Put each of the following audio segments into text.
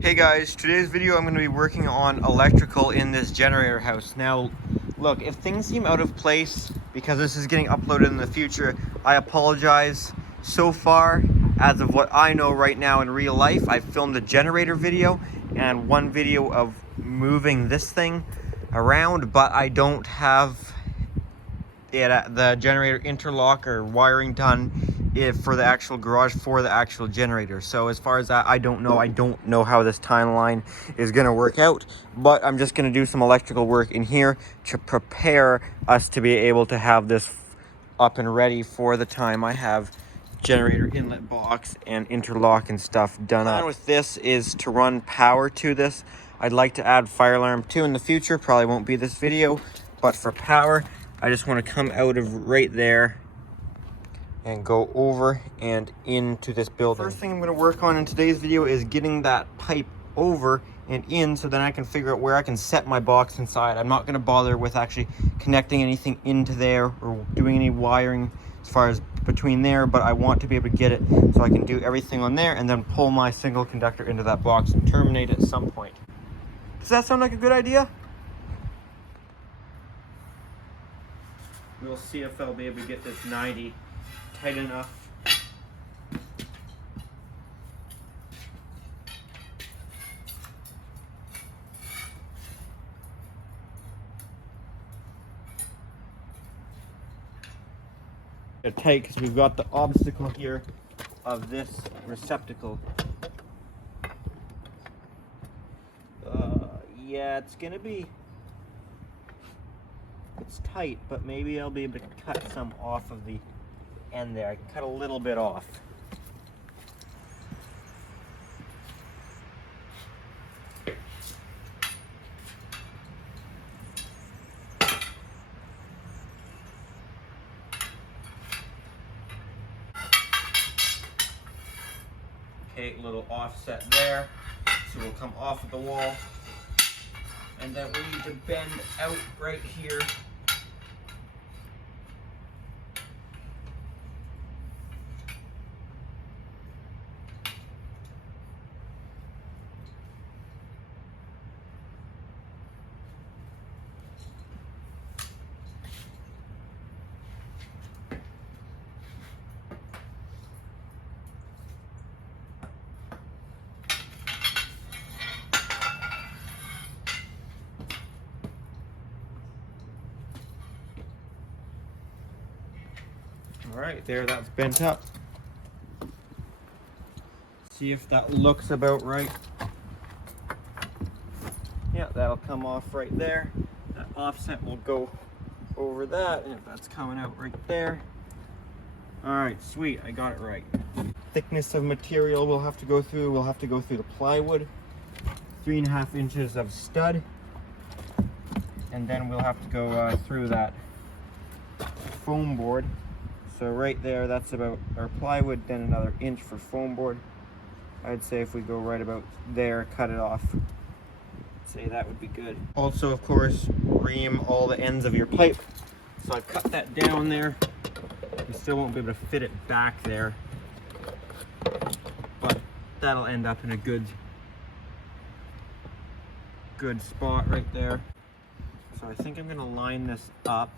Hey guys, today's video I'm going to be working on electrical in this generator house. Now, look, if things seem out of place because this is getting uploaded in the future, I apologize. So far, as of what I know right now in real life, I've filmed a generator video and one video of moving this thing around, but I don't have the generator interlock or wiring done for the actual garage for the actual generator. So as far as that, I don't know how this timeline is going to work out, but I'm just going to do some electrical work in here to prepare us to be able to have this up and ready for the time I have generator inlet box and interlock and stuff done up. The plan with this is to run power to this. I'd like to add fire alarm too in the future, probably won't be this video, but for power I just want to come out of right there and go over and into this building. First thing I'm going to work on in today's video is getting that pipe over and in so then I can figure out where I can set my box inside. I'm not going to bother with actually connecting anything into there or doing any wiring as far as between there, but I want to be able to get it so I can do everything on there and then pull my single conductor into that box and terminate at some point. Does that sound like a good idea? We'll see if I'll be able to get this 90 tight enough. Tight because we've got the obstacle here of this receptacle. Yeah, it's tight, but maybe I'll be able to cut some off of the end there. I can cut a little bit off. Okay, a little offset there, so we'll come off of the wall. And then we need to bend out right here. All right, there, that's bent up. See if that looks about right. Yeah, that'll come off right there. That offset will go over that, and if that's coming out right there. All right, sweet, I got it right. Thickness of material we'll have to go through the plywood, 3.5 inches of stud, and then we'll have to go through that foam board. So right there, that's about our plywood, then another inch for foam board. I'd say if we go right about there, cut it off. I'd say that would be good. Also, of course, ream all the ends of your pipe. So I cut that down there. You still won't be able to fit it back there, but that'll end up in a good spot right there. So I think I'm gonna line this up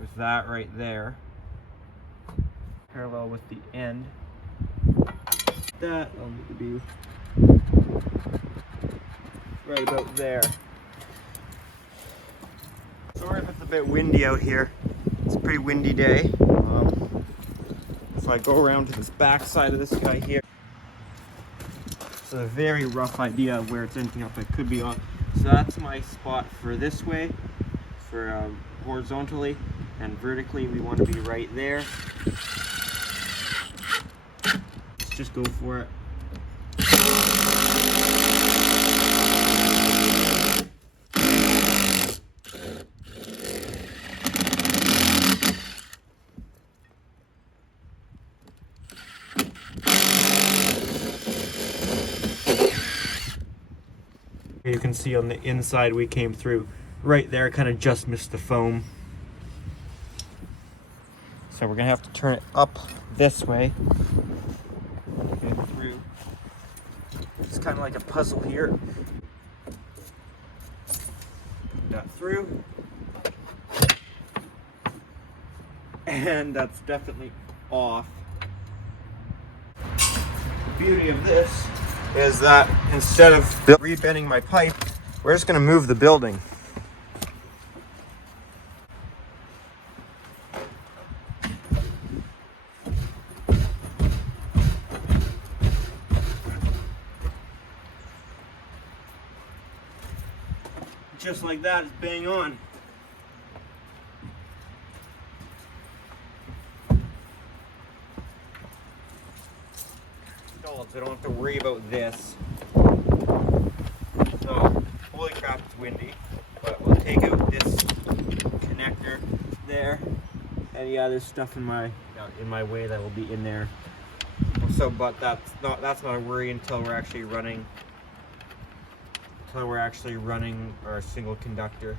with that right there, parallel with the end. That I'll need to be right about there. Sorry if it's a bit windy out here. It's a pretty windy day. So I go around to this back side of this guy here. So a very rough idea of where it's ending up. It could be on. So that's my spot for this way, for horizontally. And vertically, we want to be right there. Let's just go for it. You can see on the inside we came through right there, kind of just missed the foam. So we're gonna have to turn it up this way and through kind of like a puzzle here. Put that through. And that's definitely off. The beauty of this is that instead of rebending my pipe, we're just going to move the building. Just like that, it's bang on. So I don't have to worry about this. So, holy crap, it's windy. But we'll take out this connector there. And yeah, there's stuff in my way that will be in there. So, but that's not a worry until we're actually running. Our single conductor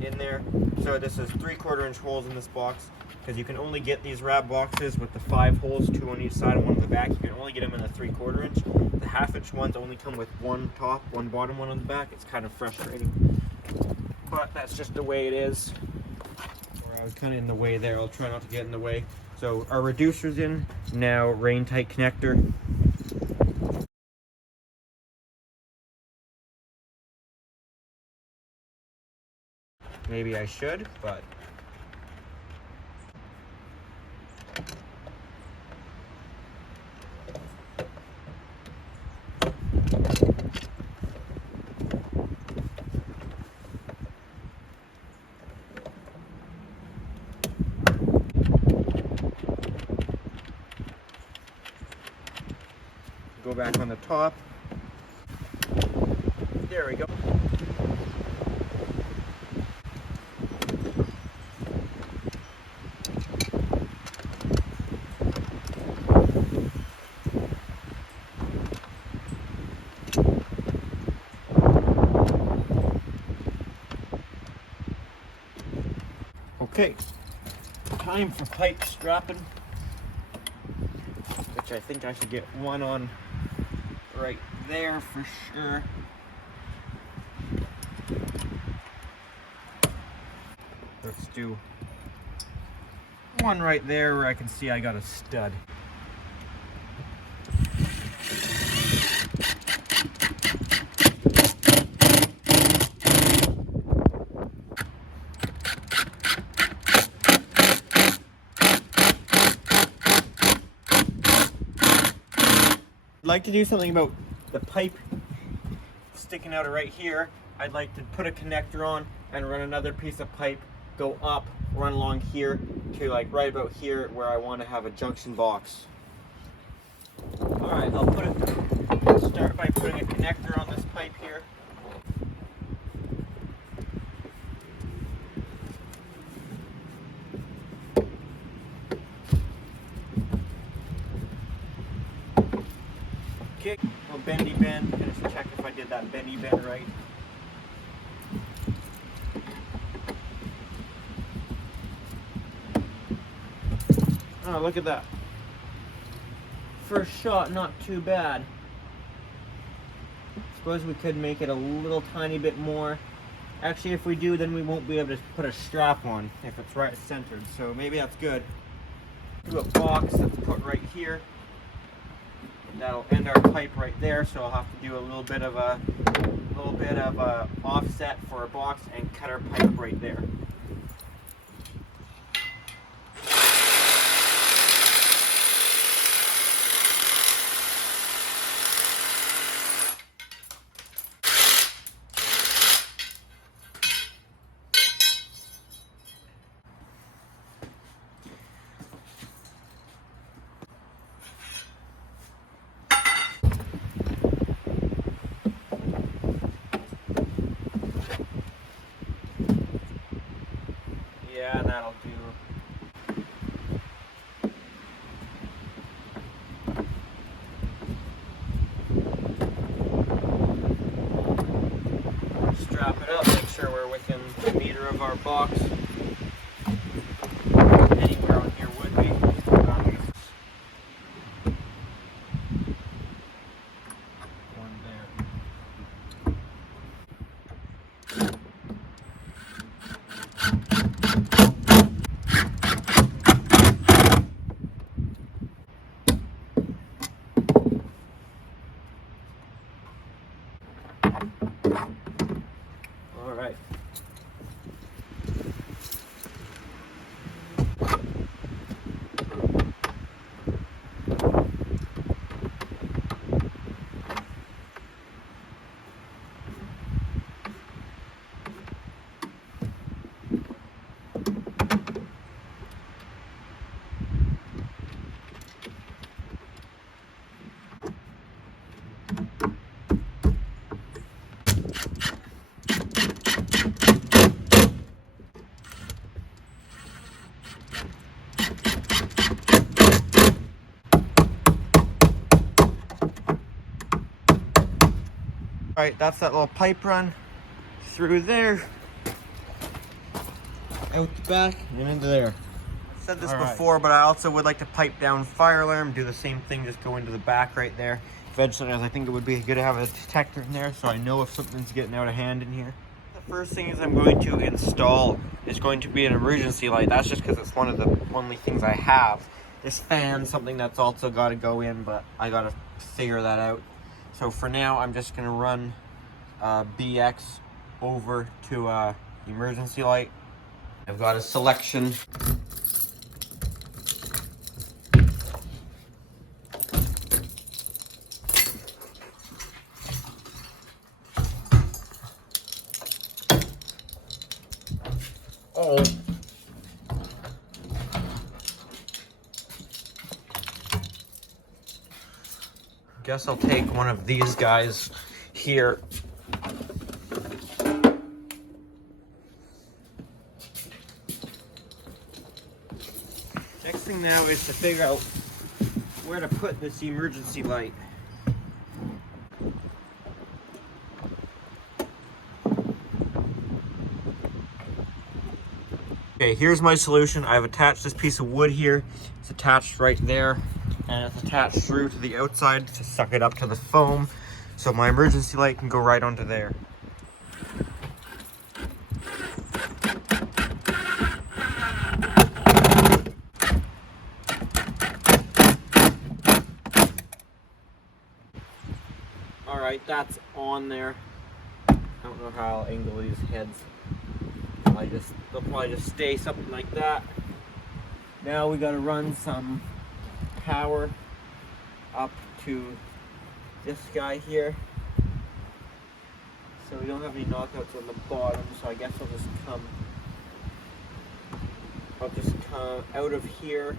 in there. So this is 3/4 inch holes in this box, because you can only get these wrap boxes with the 5 holes, 2 on each side and 1 on the back. You can only get them in the 3/4 inch. The 1/2 inch ones only come with 1 top, 1 bottom, 1 on the back. It's kind of frustrating, but that's just the way it is. Or I was kind of in the way there. I'll try not to get in the way. So our reducer's in now, rain tight connector. Maybe I should, but go back on the top. There we go. Okay, time for pipe strapping, which I think I should get one on right there for sure. Let's do one right there where I can see I got a stud. I'd like to do something about the pipe sticking out right here. I'd like to put a connector on and run another piece of pipe, go up, run along here to like right about here where I want to have a junction box. Alright, I'll start by putting a connector on this pipe here. Okay, a bendy bend. I'm gonna check if I did that bendy bend right. Oh, look at that. First shot, not too bad. Suppose we could make it a little tiny bit more. Actually, if we do, then we won't be able to put a strap on if it's right centered. So maybe that's good. Do a box that's put right here. That'll end our pipe right there, so I'll have to do a little bit of a offset for a box and cut our pipe right there. Yeah, that'll do. Strap it up, make sure we're within the meter of our box. Anywhere on here would be. Alright, that's that little pipe run through there, out the back, and into there. I've said this before, but I also would like to pipe down fire alarm, do the same thing, just go into the back right there. Eventually, I think it would be good to have a detector in there so I know if something's getting out of hand in here. The first thing is I'm going to install is going to be an emergency light. That's just because it's one of the only things I have. This fan's something that's also got to go in, but I got to figure that out. So for now, I'm just going to run BX over to emergency light. I've got a selection. Oh. Guess I'll take one of these guys here. Next thing now is to figure out where to put this emergency light. Okay, here's my solution. I've attached this piece of wood here. It's attached right there, and it's attached through to the outside to suck it up to the foam, so my emergency light can go right onto there. Alright, that's on there. I don't know how I'll angle these heads. They'll probably just stay something like that. Now we gotta run some power up to this guy here. So we don't have any knockouts on the bottom, so I guess I'll just come out of here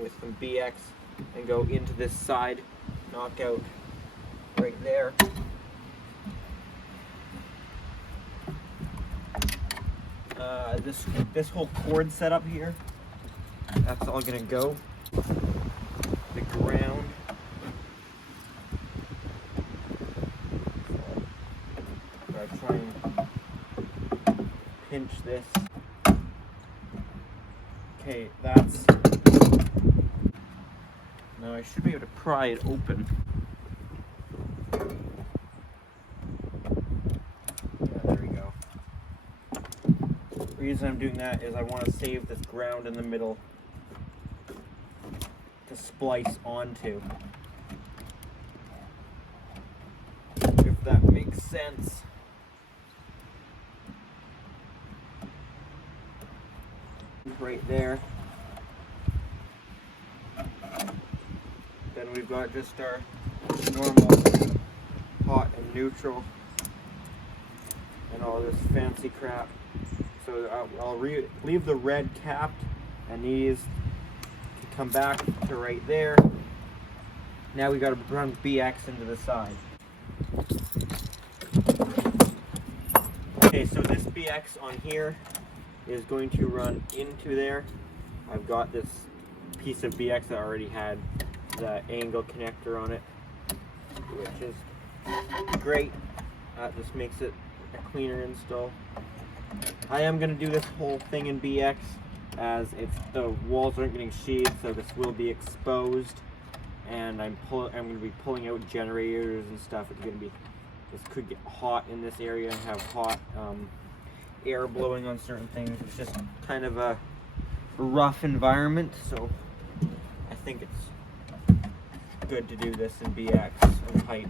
with some BX and go into this side knockout right there. This whole cord setup here, that's all gonna go. The ground. I try and pinch this. Okay, that's. Now I should be able to pry it open. The reason I'm doing that is I want to save this ground in the middle to splice onto, if that makes sense. Right there. Then we've got just our normal hot and neutral and all this fancy crap. So I'll leave the red capped, and these can come back to right there. Now we got to run BX into the side. Okay, so this BX on here is going to run into there. I've got this piece of BX that already had the angle connector on it, which is great. That just makes it a cleaner install. I am going to do this whole thing in BX as the walls aren't getting sheathed, so this will be exposed, and I'm going to be pulling out generators and stuff. This could get hot in this area and have hot air blowing on certain things. It's just kind of a rough environment, so I think it's good to do this in BX and pipe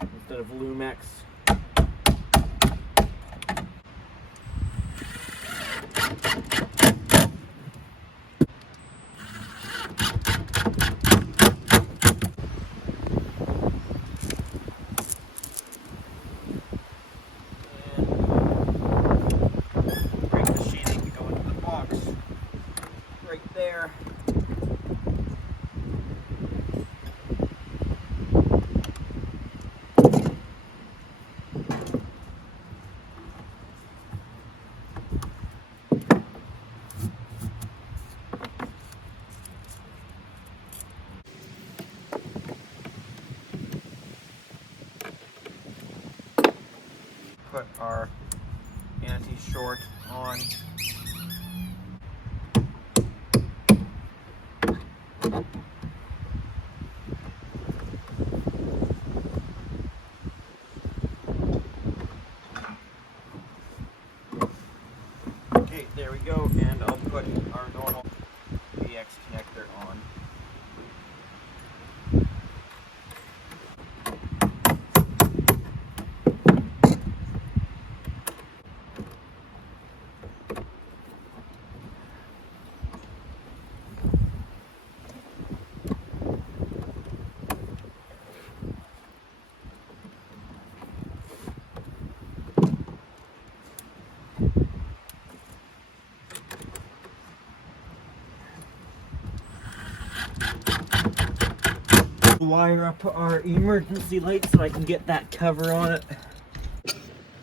instead of Lumex. There. put our anti-short on. Okay, there we go, and I'll put our normal BX connector on. Wire up our emergency light so I can get that cover on it.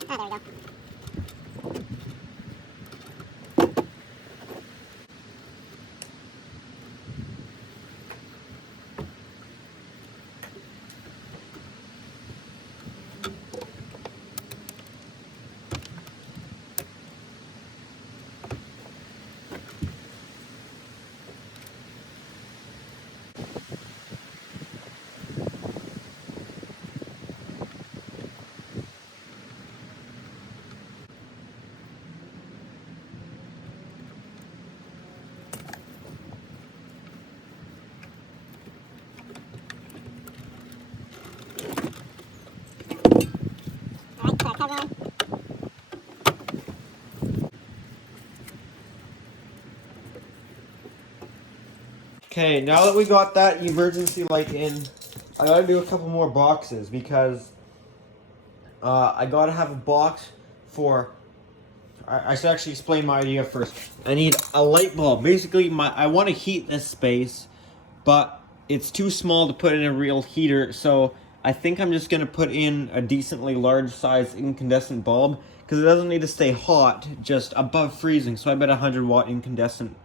Oh, there we go. Alright, put our cover on. Okay, now that we got that emergency light in, I gotta do a couple more boxes because I gotta have a box for. I should actually explain my idea first. I need a light bulb. Basically, I want to heat this space, but it's too small to put in a real heater, so I think I'm just gonna put in a decently large size incandescent bulb because it doesn't need to stay hot, just above freezing. So I bet 100-watt incandescent,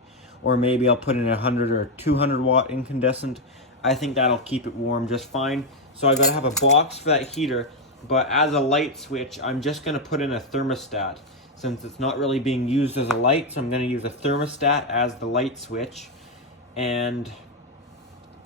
or maybe I'll put in 100 or 200-watt incandescent. I think that'll keep it warm just fine. So I gotta have a box for that heater, but as a light switch, I'm just gonna put in a thermostat since it's not really being used as a light. So I'm gonna use a thermostat as the light switch, and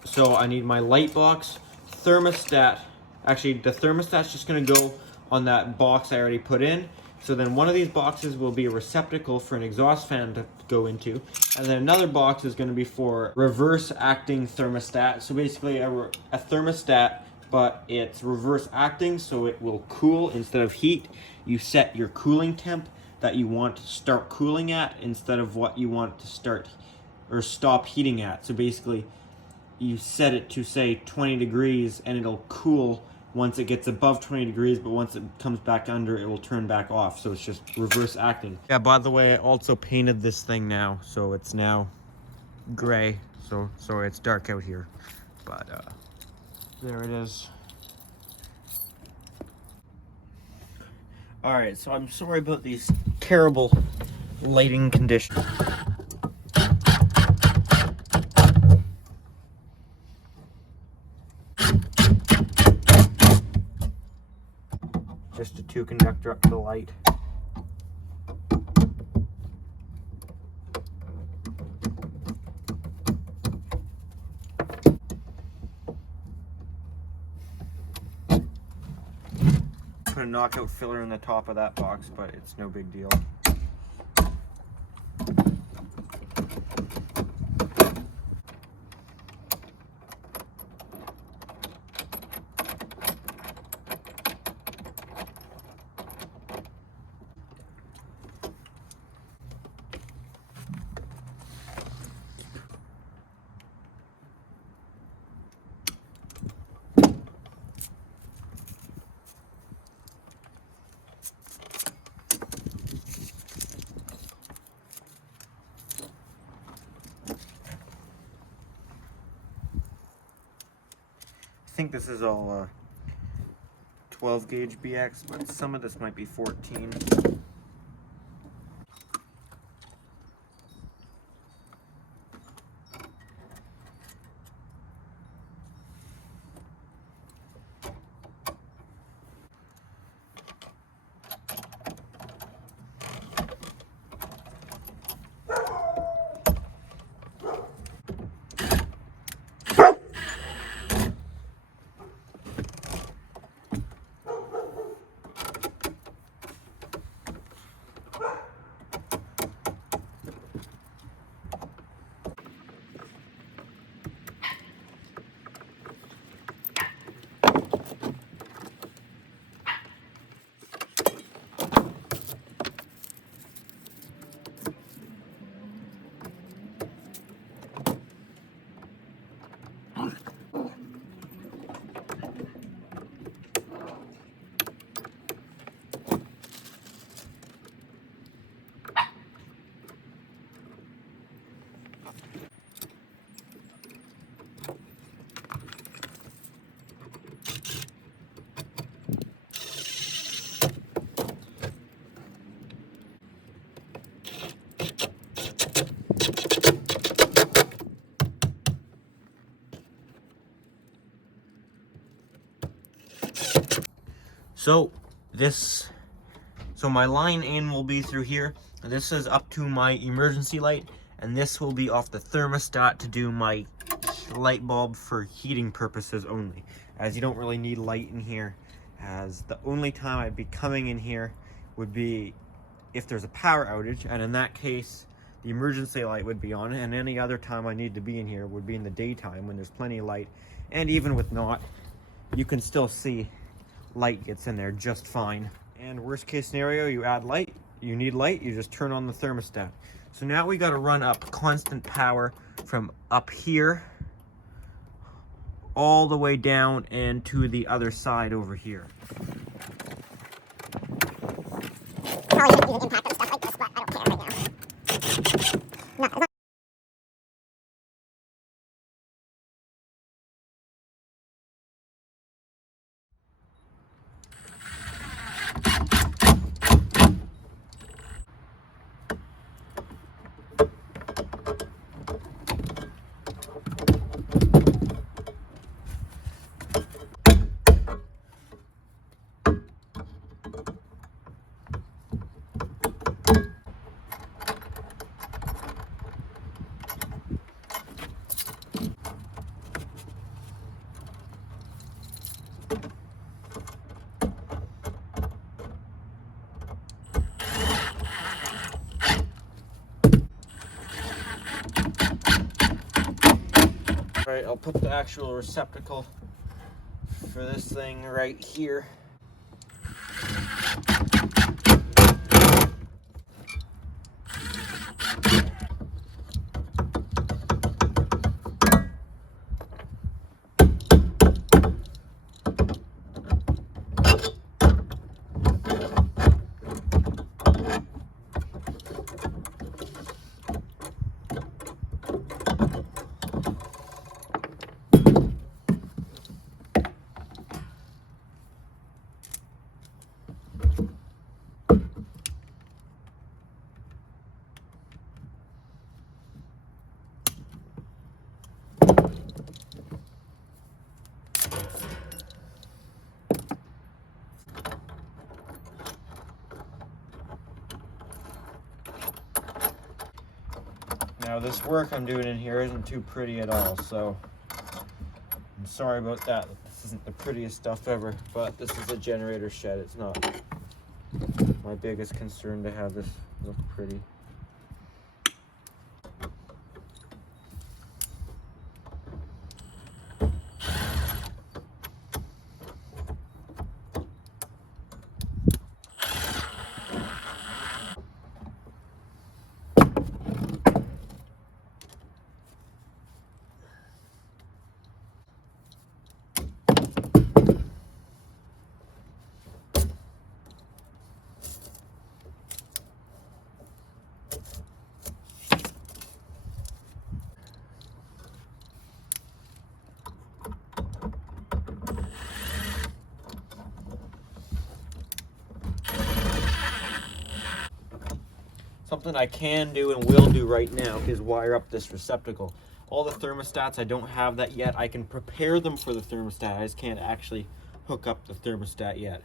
so I need my light box, thermostat. Actually, the thermostat's just gonna go on that box I already put in. So then one of these boxes will be a receptacle for an exhaust fan to go into. And then another box is gonna be for reverse acting thermostat. So basically a thermostat, but it's reverse acting, so it will cool instead of heat. You set your cooling temp that you want to start cooling at instead of what you want to start or stop heating at. So basically, you set it to say 20 degrees and it'll cool once it gets above 20 degrees, but once it comes back under, it will turn back off. So it's just reverse acting. Yeah, by the way, I also painted this thing now, so it's now gray. So it's dark out here, but there it is. All right, so I'm sorry about these terrible lighting conditions. Just a 2 conductor up to the light. Put a knockout filler in the top of that box, but it's no big deal. I think this is all 12 gauge BX, but some of this might be 14. So my line in will be through here. This is up to my emergency light, and this will be off the thermostat to do my light bulb for heating purposes only, as you don't really need light in here, as the only time I'd be coming in here would be if there's a power outage, and in that case the emergency light would be on, and any other time I need to be in here would be in the daytime when there's plenty of light. And even with not, you can still see light gets in there just fine. And worst case scenario, you add light, you need light, you just turn on the thermostat. So now we got to run up constant power from up here all the way down and to the other side over here. Probably shouldn't use an impact on stuff like this, but I don't care right now. No, as long Alright, I'll put the actual receptacle for this thing right here. Now this work I'm doing in here isn't too pretty at all, so I'm sorry about that. This isn't the prettiest stuff ever, but this is a generator shed. It's not my biggest concern to have this look pretty. Something I can do and will do right now is wire up this receptacle. All the thermostats, I don't have that yet. I can prepare them for the thermostat. I just can't actually hook up the thermostat yet.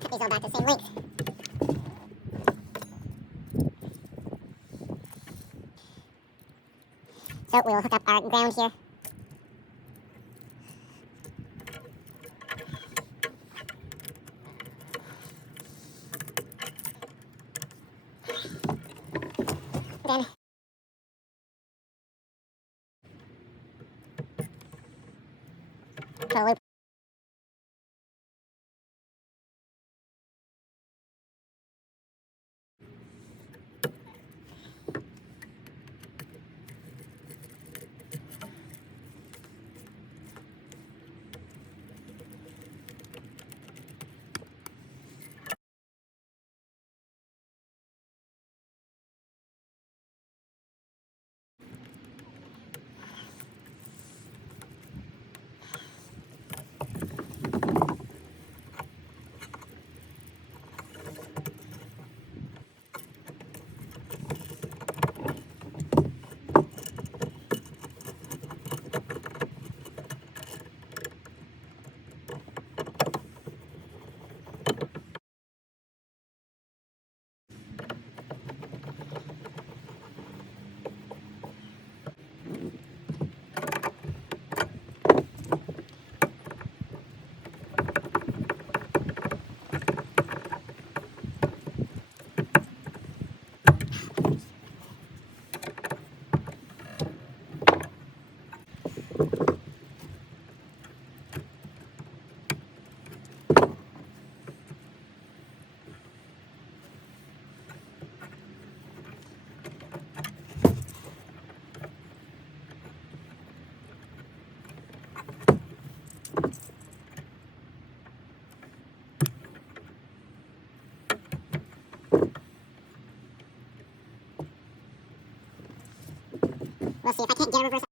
put these all back to the same length. So we will hook up our ground here. Then put a loop. We'll see if I can't get a reverse.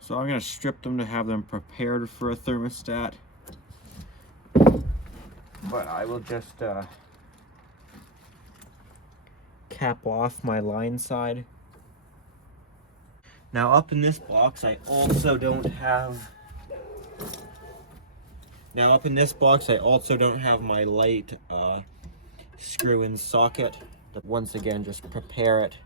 So I'm going to strip them to have them prepared for a thermostat. But I will just cap off my line side. Now up in this box I also don't have my light screw-in socket. But once again, just prepare it.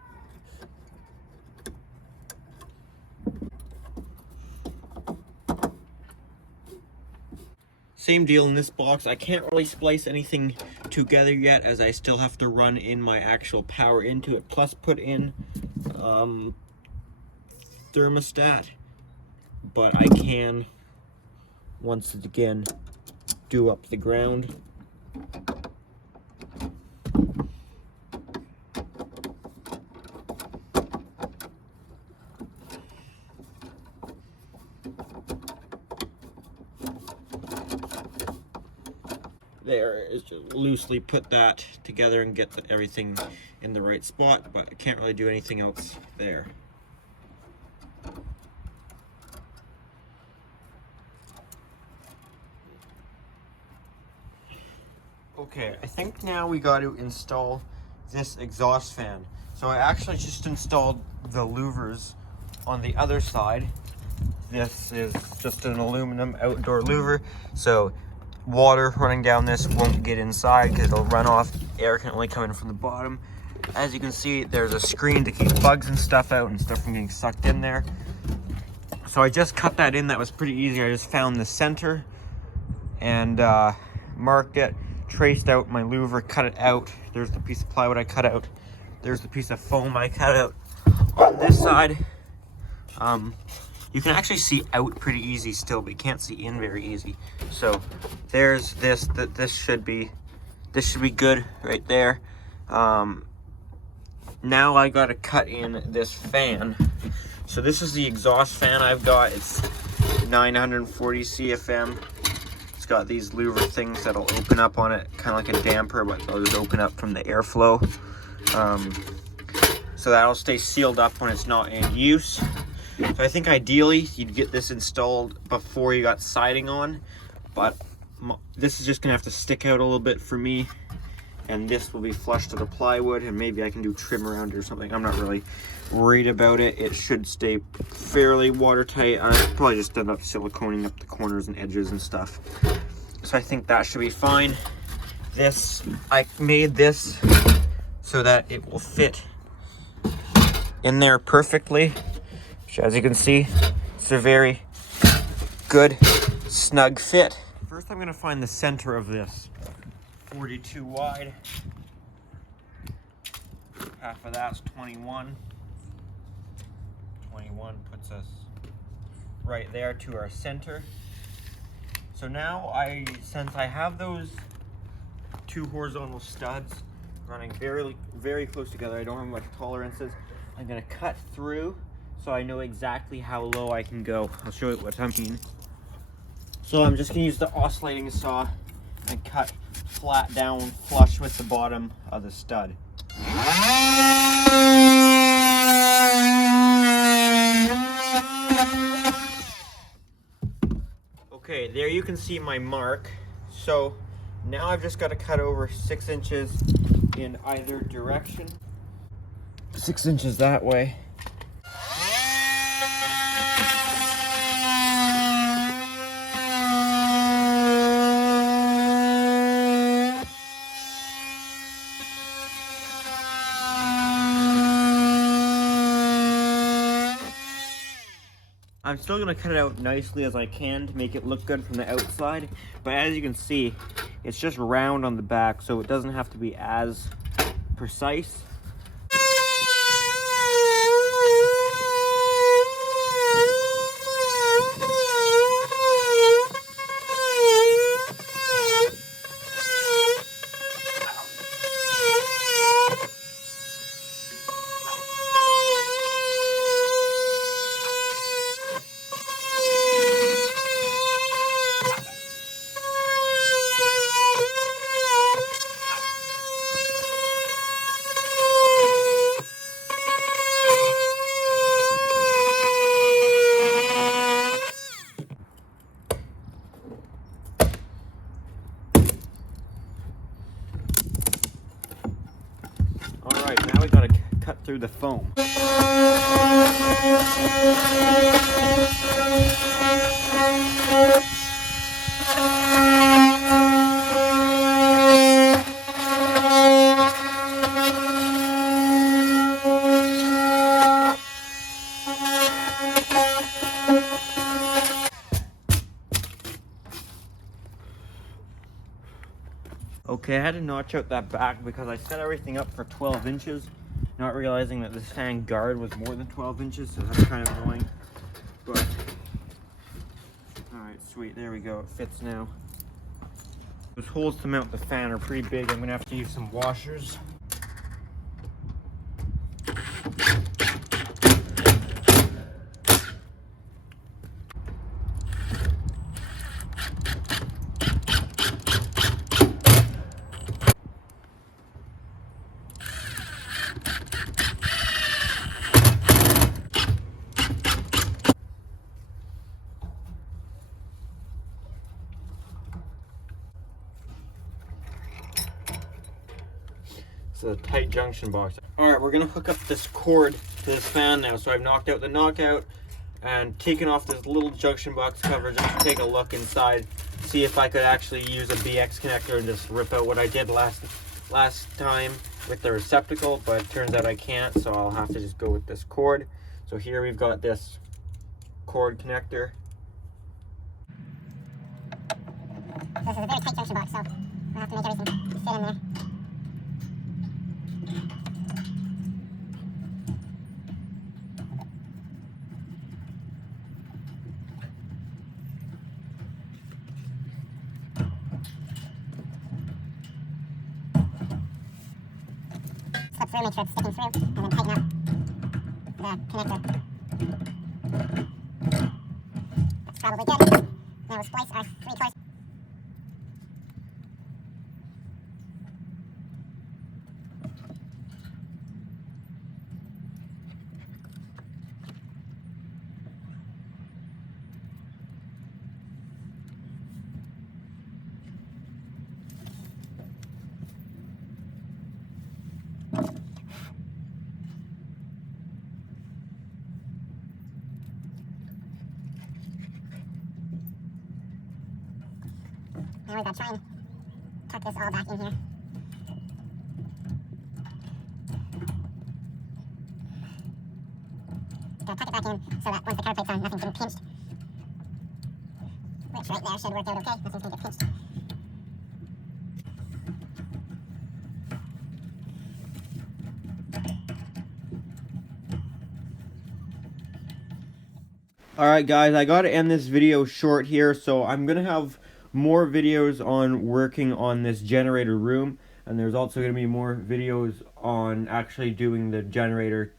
Same deal in this box. I can't really splice anything together yet, as I still have to run in my actual power into it, plus put in thermostat. But I can, once again, do up the ground. There is just loosely put that together and get everything in the right spot, but I can't really do anything else there. Okay, I think now we got to install this exhaust fan. So I actually just installed the louvers on the other side. This is just an aluminum outdoor louver, so water running down this won't get inside because it'll run off. Air can only come in from the bottom. As you can see, there's a screen to keep bugs and stuff out and stuff from getting sucked in there. So I just cut that in. That was pretty easy. I just found the center and marked it, traced out my louver, cut it out. There's the piece of plywood I cut out. There's the piece of foam I cut out. On this side, you can actually see out pretty easy still, but you can't see in very easy. So there's this. This should be good right there. Now I got to cut in this fan. So this is the exhaust fan I've got. It's 940 CFM. It's got these louver things that'll open up on it, kind of like a damper, but they'll just open up from the airflow. So that'll stay sealed up when it's not in use. So I think ideally you'd get this installed before you got siding on, but this is just gonna have to stick out a little bit for me, and this will be flush to the plywood, and maybe I can do trim around it or something. I'm not really worried about it. It should stay fairly watertight. I'll probably just end up siliconing up the corners and edges and stuff. So I think that should be fine. This, I made this so that it will fit in there perfectly. As you can see, it's a very good, snug fit. First, I'm going to find the center of this. 42 wide. Half of that's 21. 21 puts us right there to our center. So now, since I have those two horizontal studs running very, very close together, I don't have much tolerances. I'm going to cut through, so I know exactly how low I can go. I'll show you what I mean. So I'm just going to use the oscillating saw and cut flat down, flush with the bottom of the stud. Okay, there you can see my mark. So now I've just got to cut over 6 inches in either direction. 6 inches that way. I'm still going to cut it out nicely as I can to make it look good from the outside, but as you can see, it's just round on the back, so it doesn't have to be as precise. through the foam. Okay, I had to notch out that back because I set everything up for 12 inches, not realizing that this fan guard was more than 12 inches, so that's kind of annoying. But, alright, sweet, there we go, it fits now. Those holes to mount the fan are pretty big. I'm gonna have to use some washers. It's a tight junction box. Alright, we're gonna hook up this cord to this fan now. So I've knocked out the knockout and taken off this little junction box cover just to take a look inside, see if I could actually use a BX connector and just rip out what I did last time with the receptacle, but it turns out I can't, so I'll have to just go with this cord. So here we've got this cord connector. This is a very tight junction box, so we'll have to make everything fit in there. Slip through, make sure it's sticking through, and then tighten up the connector. That's probably good. Now we'll splice our 3 cores. Now we gotta try and tuck this all back in here. Gotta tuck it back in so that once the cover plate's on, nothing's getting pinched. Which right there should work out okay. Nothing's gonna get pinched. Alright guys, I gotta end this video short here, so I'm gonna have more videos on working on this generator room, and there's also going to be more videos on actually doing the generator,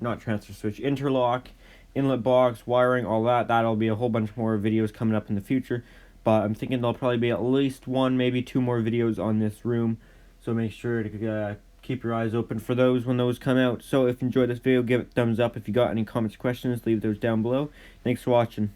not transfer switch, interlock, inlet box, wiring, all that. That'll be a whole bunch more videos coming up in the future, but I'm thinking there'll probably be at least 1, maybe 2 more videos on this room, so make sure to keep your eyes open for those when those come out. So if you enjoyed this video, give it a thumbs up. If you got any comments, questions, leave those down below. Thanks for watching.